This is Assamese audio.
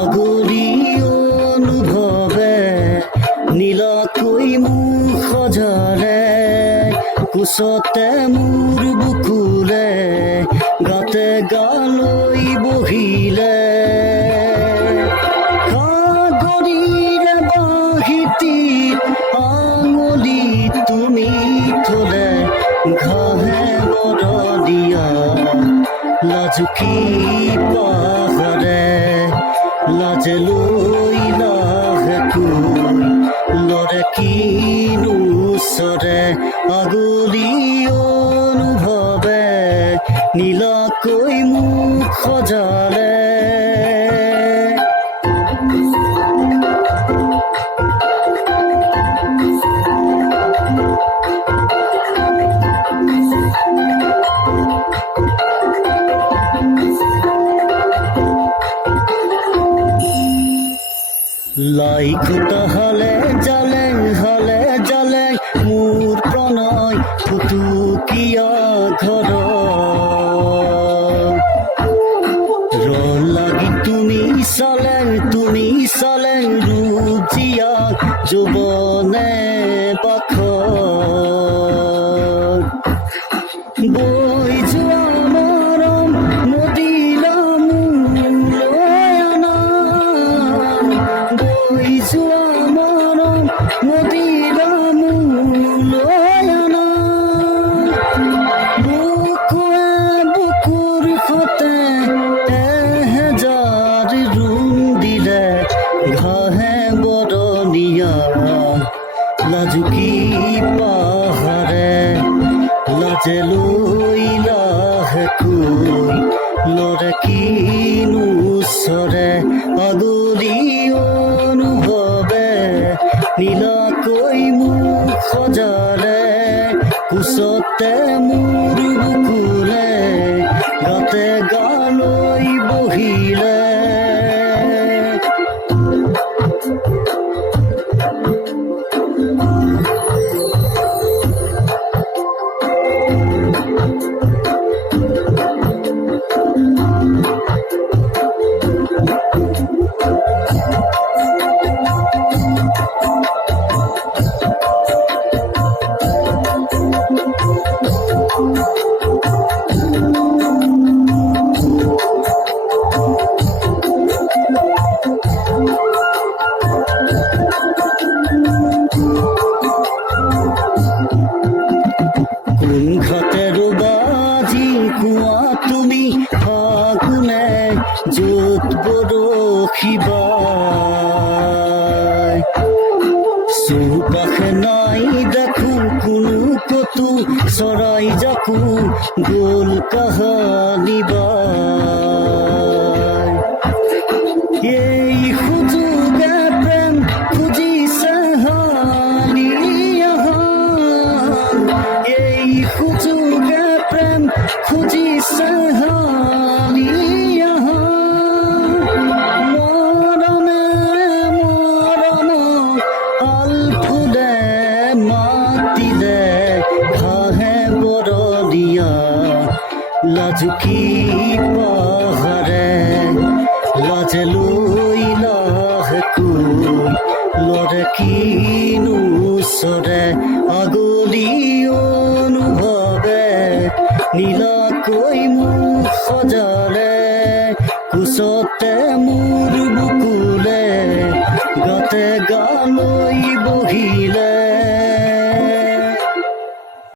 আগলি অনুভৱে নীলাকৈ মোক সজালে, কোচতে মোৰ বুকুলে, গাতে গালৈ বহিলে। সাগৰীৰে বাঁহীটিত আঙুলি তুমি থলে, ঘাঁহে বৰদিয়া লাজুকী পাহাৰে, লাজে লৈ লাহেকৈ লৰে কিনো চৰে। আগলি অনুভৱে নীলাকৈ মোক সজালে। লাই খুটা হালে জালে হালে জালে, মোৰ প্ৰণয় ফুটুকীয়া ঘৰ। লাগি তুমি চালে ৰূপ জীয়া যৌৱনে বাখ। বৈ যোৱা মৰম নদীলা মোলৈ আনা, বৈ যোৱা মৰম নদীলা মোলৈ আনা। বুকুৱে বুকুৰ সতে এহেজাৰ ৰুম দিলে, ঘাঁহে বৰণীয়া লাজুকী পাহাৰে, লাজে লৈ লাহেকৈ লৰে কিনো চৰে। আগলি অনুভৱে নীলাকৈ মোক সজালে, কোচতে মোৰ বুকুলে, গাতে গালৈ বহিলে। কোন ঘাটেৰো বাজি কোৱা তুমি ফাগুনে, য'ত বৰশী বাই। চৌপাশে নাই দেখো কোনো কতো চৰাই জাকো, গ'ল কাহানি বাই। এই সুযোগে প্ৰেম খুজিছে হানি আহা, এই সুযোগে প্ৰেম খুজিছে হানি আহা। মৰমে মৰমক আলফুলে মাতিলে, ঘাঁহে বৰদিয়া লাজুকী পাহাৰে, লাজে লৈ লাহেকৈ লৰে কিনো চৰে। আগলি অনুভৱে নীলাকৈ মোক সজালে, কোচতে মোৰ বুকুলে, গাতে গালৈ বহিলে।